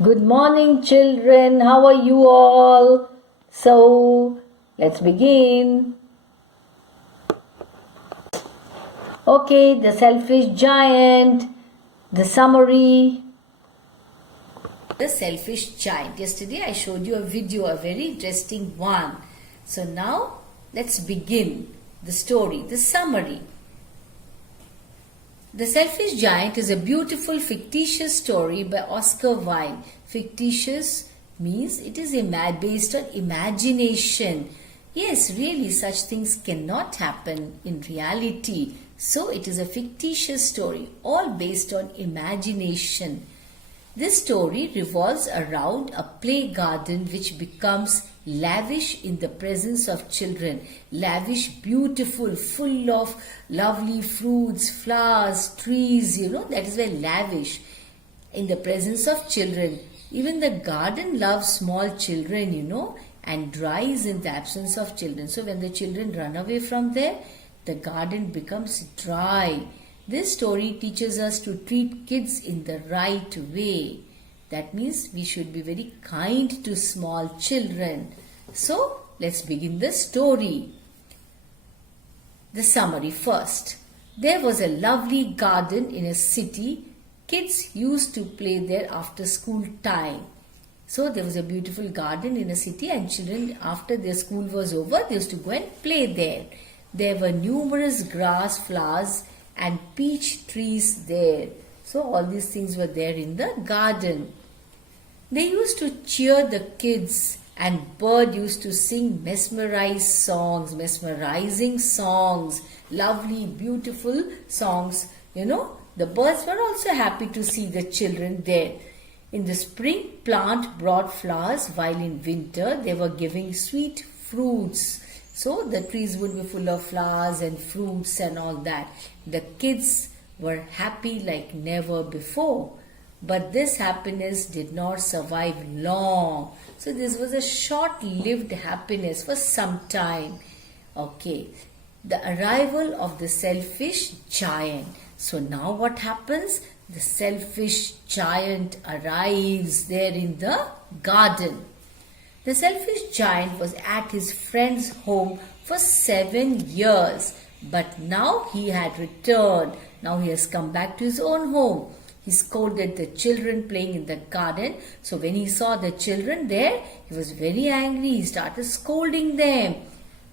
Good morning, children. How are you all? So, let's begin. Okay, the selfish giant, the summary. The selfish giant. Yesterday I showed you a video, a very interesting one. So now let's begin the story, the summary. The Selfish Giant is a beautiful fictitious story by Oscar Wilde. Fictitious means it is based on imagination. Yes, really such things cannot happen in reality. So it is a fictitious story, all based on imagination. This story revolves around a play garden which becomes lavish in the presence of children. Lavish, beautiful, full of lovely fruits, flowers, trees, that is why lavish. In the presence of children. Even the garden loves small children, and dries in the absence of children. So when the children run away from there, the garden becomes dry. This story teaches us to treat kids in the right way. That means we should be very kind to small children. So, let's begin the story. The summary first. There was a lovely garden in a city. Kids used to play there after school time. So, there was a beautiful garden in a city and children, after their school was over, they used to go and play there. There were numerous grass, flowers, and peach trees there. So all these things were there in the garden. They used to cheer the kids and bird used to sing mesmerizing songs, lovely, beautiful songs. The birds were also happy to see the children there. In the spring, plant brought flowers, while in winter they were giving sweet fruits. So the trees would be full of flowers and fruits and all that. The kids were happy like never before. But this happiness did not survive long. So this was a short-lived happiness for some time. Okay. The arrival of the selfish giant. So now what happens? The selfish giant arrives there in the garden. The selfish giant was at his friend's home for 7 years, but now he had returned. Now he has come back to his own home. He scolded the children playing in the garden. So when he saw the children there, he was very angry. He started scolding them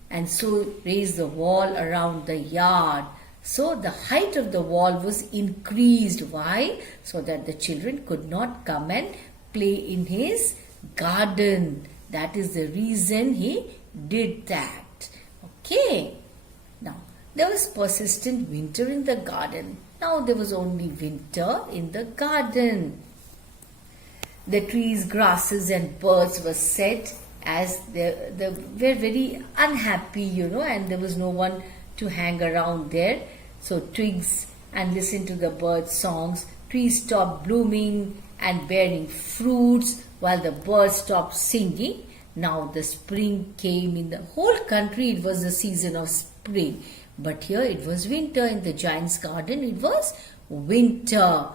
and so raised the wall around the yard. So the height of the wall was increased. Why? So that the children could not come and play in his garden. That is the reason he did that. Okay. Now, there was persistent winter in the garden. Now there was only winter in the garden. The trees, grasses and birds were set as they were very unhappy, and there was no one to hang around there. So twigs and listen to the birds' songs. Trees stopped blooming and bearing fruits while the birds stopped singing. Now the spring came. In the whole country it was the season of spring. But here it was winter. In the giant's garden it was winter.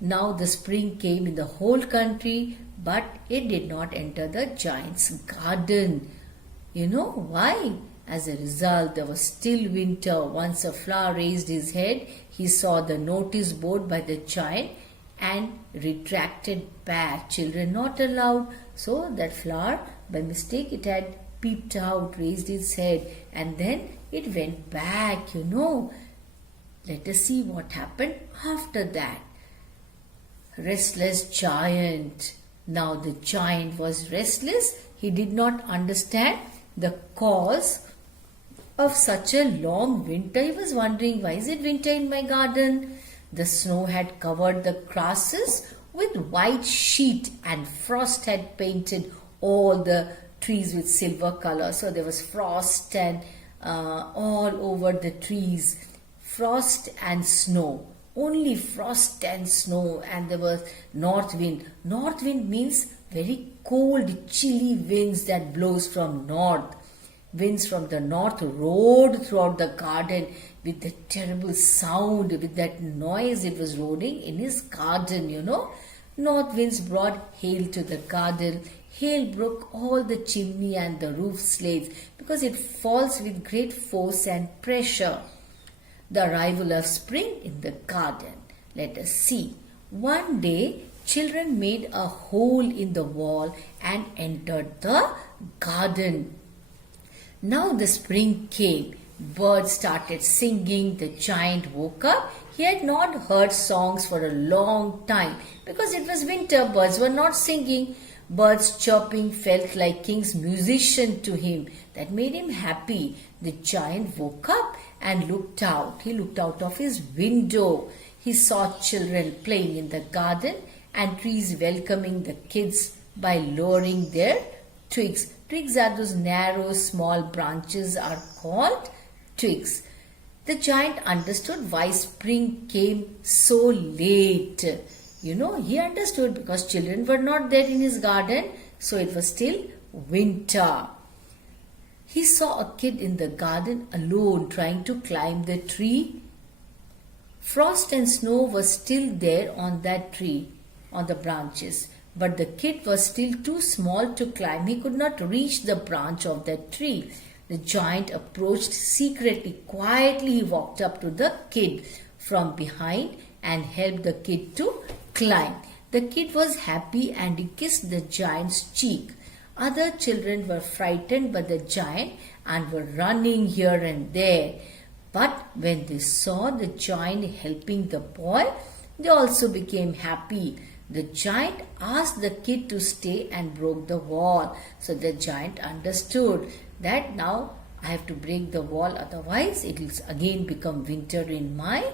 Now the spring came in the whole country, but it did not enter the giant's garden. You know why? As a result, there was still winter. Once a flower raised his head, he saw the notice board by the giant and retracted back. Children not allowed. So that flower, by mistake, it had peeped out, raised its head, and then it went back, Let us see what happened after that. Restless giant. Now the giant was restless. He did not understand the cause of such a long winter. He was wondering, why is it winter in my garden? The snow had covered the grasses with white sheet and frost had painted all the trees with silver color. So there was frost and all over the trees. Frost and snow. Only frost and snow, and there was north wind. North wind means very cold, chilly winds that blows from north. Winds from the north roared throughout the garden with the terrible sound, with that noise it was roaring in his garden, North winds brought hail to the garden. Hail broke all the chimney and the roof slates because it falls with great force and pressure. The arrival of spring in the garden. Let us see. One day, children made a hole in the wall and entered the garden. Now the spring came. Birds started singing. The giant woke up. He had not heard songs for a long time because it was winter. Birds were not singing. Birds chirping felt like king's musician to him. That made him happy. The giant woke up and looked out. He looked out of his window. He saw children playing in the garden and trees welcoming the kids by lowering their twigs. Twigs are those narrow, small branches are called twigs. The giant understood why spring came so late. He understood because children were not there in his garden, so it was still winter. He saw a kid in the garden alone trying to climb the tree. Frost and snow were still there on that tree, on the branches. But the kid was still too small to climb. He could not reach the branch of that tree. The giant approached secretly. Quietly he walked up to the kid from behind and helped the kid to climb. The kid was happy and he kissed the giant's cheek. Other children were frightened by the giant and were running here and there. But when they saw the giant helping the boy, they also became happy. The giant asked the kid to stay and broke the wall. So the giant understood that now I have to break the wall, otherwise it will again become winter in my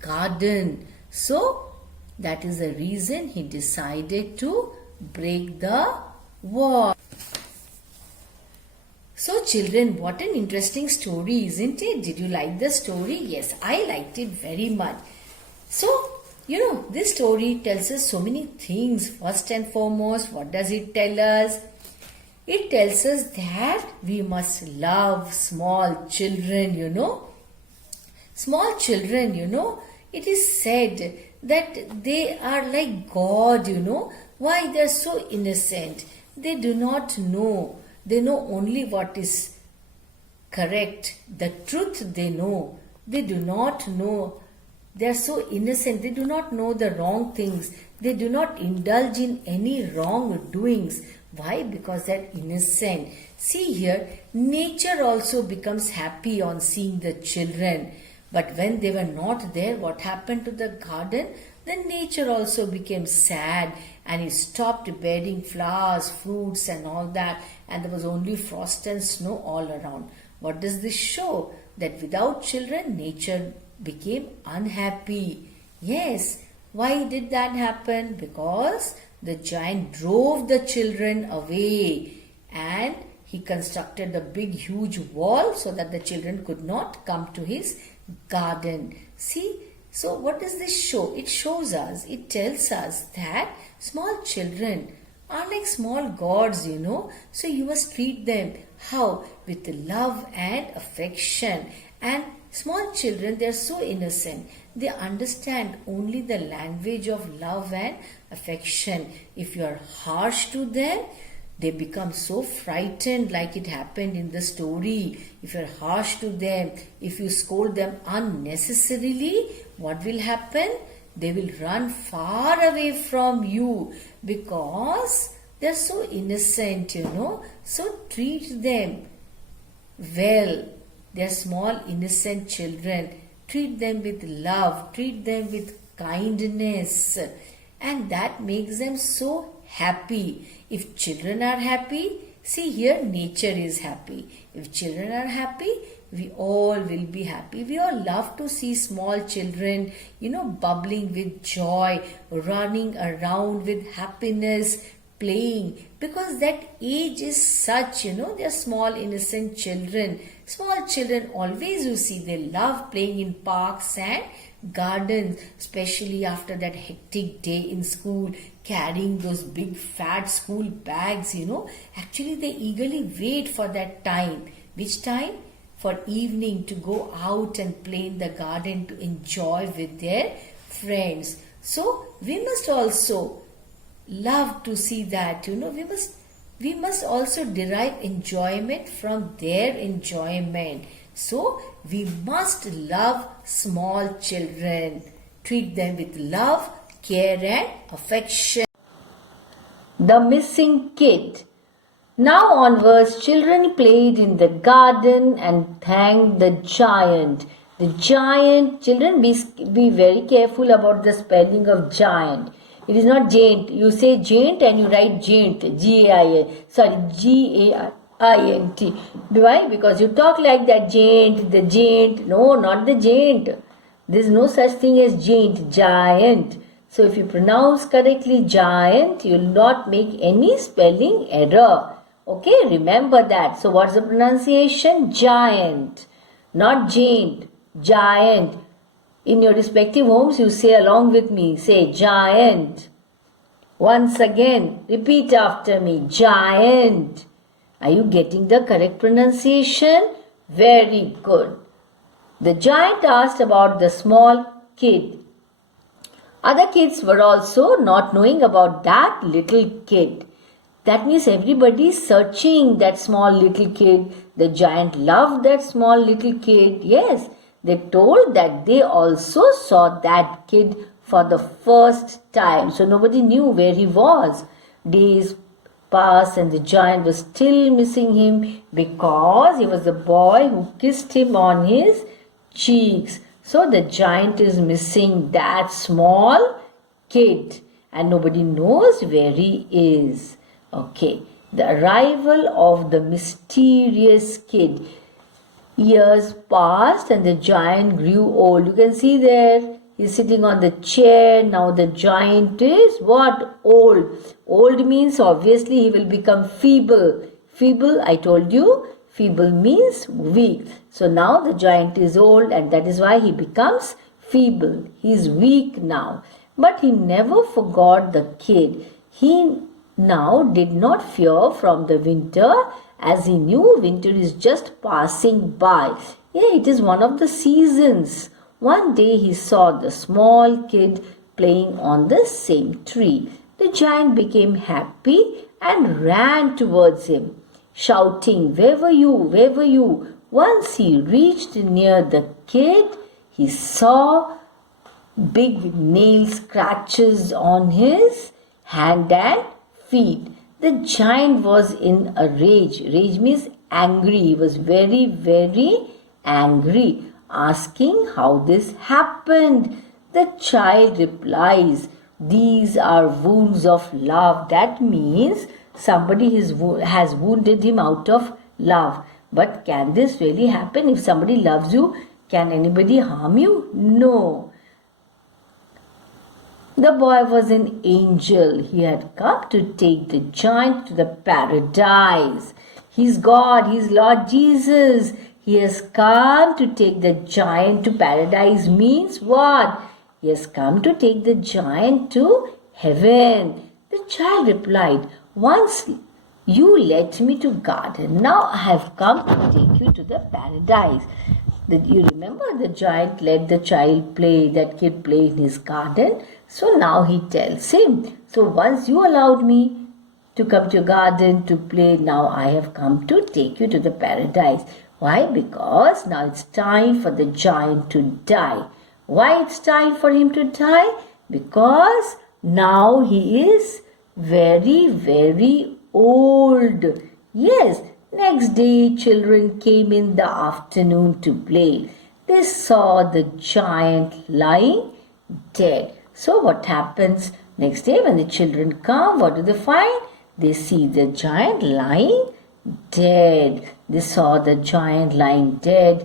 garden. So that is the reason he decided to break the wall. So children, what an interesting story, isn't it? Did you like the story? Yes, I liked it very much. So, this story tells us so many things. First and foremost, what does it tell us? It tells us that we must love small children, Small children, it is said that they are like God, Why? They are so innocent. They do not know. They know only what is correct. The truth they know. They do not know. They are so innocent. They do not know the wrong things. They do not indulge in any wrong doings. Why? Because they are innocent. See here, nature also becomes happy on seeing the children. But when they were not there, what happened to the garden? Then nature also became sad and it stopped bearing flowers, fruits and all that, and there was only frost and snow all around. What does this show? That without children, nature became unhappy. Yes, why did that happen? Because the giant drove the children away and he constructed a big huge wall so that the children could not come to his garden. See, so what does this show? It shows us, it tells us that small children are like small gods, So you must treat them. How? With love and affection. And small children, they are so innocent. They understand only the language of love and affection. If you are harsh to them, they become so frightened like it happened in the story. If you are harsh to them, if you scold them unnecessarily, what will happen? They will run far away from you because they are so innocent, So treat them well. They are small innocent children. Treat them with love. Treat them with kindness. And that makes them so happy. If children are happy, see here, nature is happy. If children are happy, we all will be happy. We all love to see small children, bubbling with joy, running around with happiness, playing. Because that age is such, they are small innocent children. Small children always, you see, they love playing in parks and gardens, especially after that hectic day in school, carrying those big fat school bags, Actually, they eagerly wait for that time. Which time? For evening, to go out and play in the garden, to enjoy with their friends. So, we must also love to see that. We must also derive enjoyment from their enjoyment. So we must love small children. Treat them with love, care and affection. The missing kid. Now onwards, children played in the garden and thanked the giant. The giant, children, be very careful about the spelling of giant. It is not giant. You say giant and you write giant, G-A-I-N-T. Why? Because you talk like that, giant, the giant. No, not the giant. There is no such thing as giant. So if you pronounce correctly giant, you will not make any spelling error. Okay, remember that. So what's the pronunciation? Giant, not giant, giant. In your respective homes, you say along with me, say giant. Once again, repeat after me, giant. Are you getting the correct pronunciation? Very good. The giant asked about the small kid. Other kids were also not knowing about that little kid. That means everybody is searching that small little kid. The giant loved that small little kid. Yes, they told that they also saw that kid for the first time. So nobody knew where he was. Days passed and the giant was still missing him because he was the boy who kissed him on his cheeks. So the giant is missing that small kid and nobody knows where he is. Okay, the arrival of the mysterious kid. Years passed and the giant grew old. You can see there, he's sitting on the chair. Now the giant is what? Old. Old means obviously he will become feeble. Feeble, I told you, feeble means weak. So now the giant is old and that is why he becomes feeble. He is weak now. But he never forgot the kid. He now did not fear from the winter as he knew winter is just passing by. Yeah, it is one of the seasons. One day he saw the small kid playing on the same tree. The giant became happy and ran towards him, shouting, "Where were you? Where were you?" Once he reached near the kid, he saw big nail scratches on his hand and feet. The giant was in a rage. Rage means angry. He was very, very angry, asking how this happened. The child replies, "These are wounds of love." That means somebody has wounded him out of love. But can this really happen? If somebody loves you, can anybody harm you? No. The boy was an angel. He had come to take the giant to the paradise. He's God. He's Lord Jesus. He has come to take the giant to paradise means what? He has come to take the giant to heaven. The child replied, "Once you led me to garden. Now I have come to take you to the paradise." You remember the giant let the child play, that kid play in his garden. So now he tells him, "So once you allowed me to come to your garden to play, now I have come to take you to the paradise." Why? Because now it's time for the giant to die. Why it's time for him to die? Because now he is very, very old. Yes, next day children came in the afternoon to play. They saw the giant lying dead. So what happens next day when the children come? What do they find? They see the giant lying dead. They saw the giant lying dead,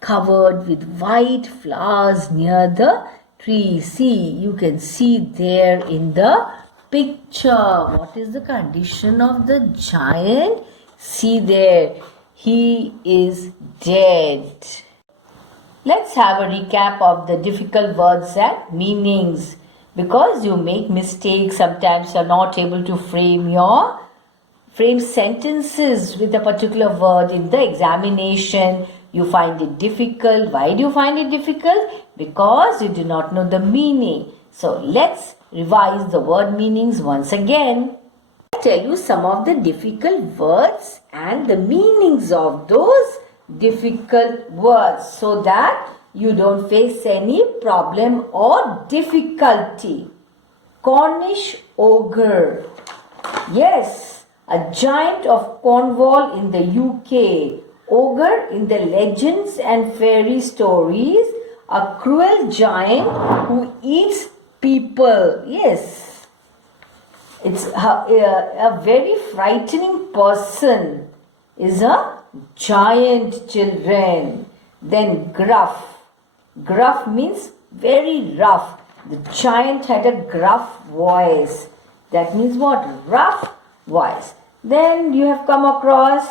covered with white flowers near the tree. See, you can see there in the picture. What is the condition of the giant? See there, he is dead. Let's have a recap of the difficult words and meanings. Because you make mistakes, sometimes you're not able to frame sentences with a particular word in the examination. You find it difficult. Why do you find it difficult? Because you do not know the meaning. So let's revise the word meanings once again. I'll tell you some of the difficult words and the meanings of those difficult words so that you don't face any problem or difficulty. Cornish ogre. Yes, a giant of Cornwall in the UK. Ogre in the legends and fairy stories, a cruel giant who eats people. Yes, it's a very frightening person is a giant, children. Then gruff. Gruff means very rough. The giant had a gruff voice. That means what? Rough voice. Then you have come across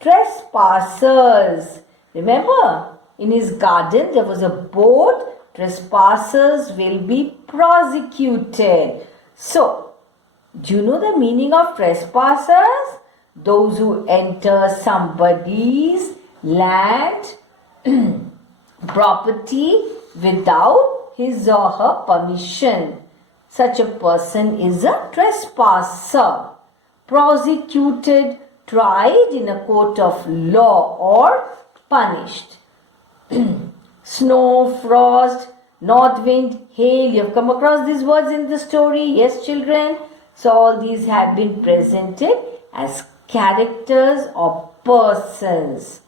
trespassers. Remember, in his garden there was a board. Trespassers will be prosecuted. So, do you know the meaning of trespassers? Those who enter somebody's land, property without his or her permission. Such a person is a trespasser. Prosecuted, tried in a court of law or punished. Snow, frost, north wind, hail. You have come across these words in the story. Yes, children. So all these have been presented as characters or persons.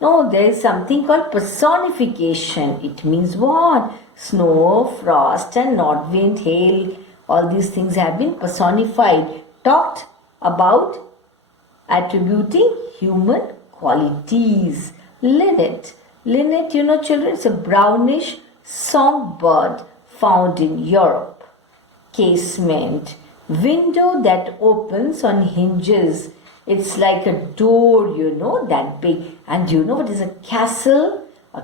No, there is something called personification. It means what? Snow, frost and north wind, hail, all these things have been personified, talked about, attributing human qualities. Linnet. Linnet, you know children, it's a brownish songbird found in Europe. Casement. Window that opens on hinges. It's like a door, you know, that big. And you know what is a castle? A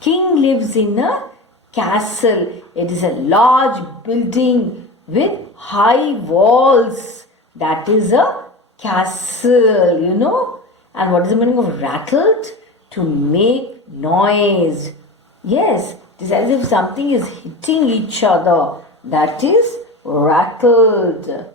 king lives in a castle. It is a large building with high walls. That is a castle, you know. And what is the meaning of rattled? To make noise. Yes, it is as if something is hitting each other. That is rattled.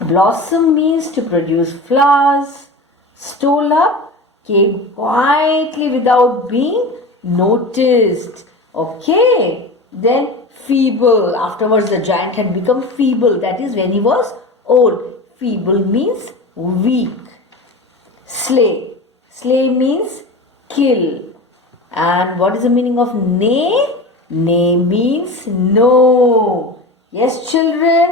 Blossom means to produce flowers. Stole up, came quietly without being noticed. Okay. Then feeble. Afterwards the giant had become feeble. That is when he was old. Feeble means weak. Slay. Slay means kill. And what is the meaning of nay? Nay means no. Yes, children.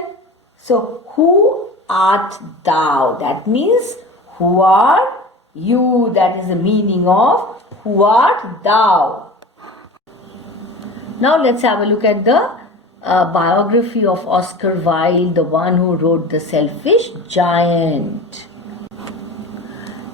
So who art thou? That means who are you? That is the meaning of who art thou. Now let's have a look at the biography of Oscar Wilde, the one who wrote The Selfish Giant.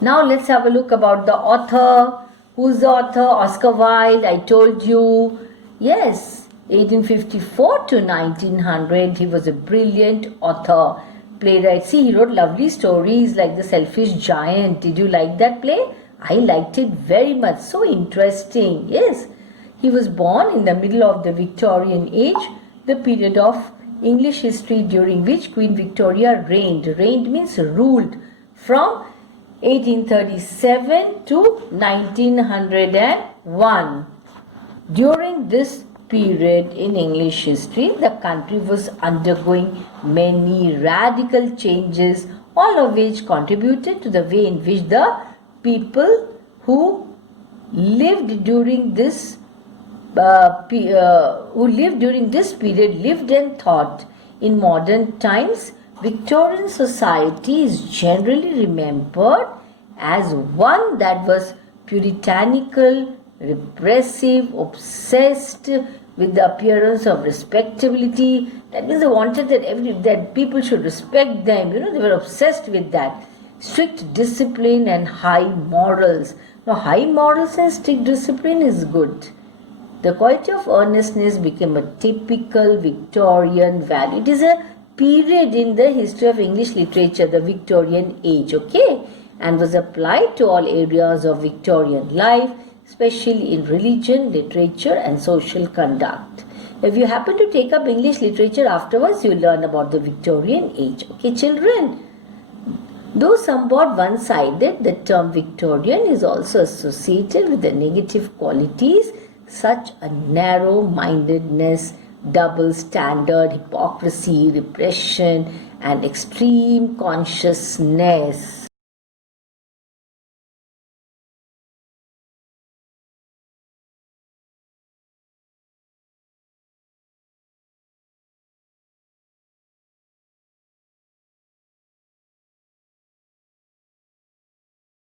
Now let's have a look about the author. Who's the author? Oscar Wilde, I told you. Yes, 1854 to 1900, he was a brilliant author, playwright. See, he wrote lovely stories like The Selfish Giant. Did you like that play? I liked it very much. So interesting. Yes, he was born in the middle of the Victorian age, the period of English history during which Queen Victoria reigned. Reigned means ruled from 1837 to 1901. During this period in English history, the country was undergoing many radical changes, all of which contributed to the way in which the people who lived during this period lived and thought. In modern times, Victorian society is generally remembered as one that was puritanical, repressive, obsessed with the appearance of respectability. That means they wanted that people should respect them. You know, they were obsessed with that. Strict discipline and high morals. Now, high morals and strict discipline is good. The quality of earnestness became a typical Victorian value. It is a period in the history of English literature, the Victorian age, okay, and was applied to all areas of Victorian life, especially in religion, literature and social conduct. If you happen to take up English literature afterwards, you learn about the Victorian age. Okay, children. Though somewhat one-sided, the term Victorian is also associated with the negative qualities such as narrow-mindedness, double standard, hypocrisy, repression, and extreme consciousness.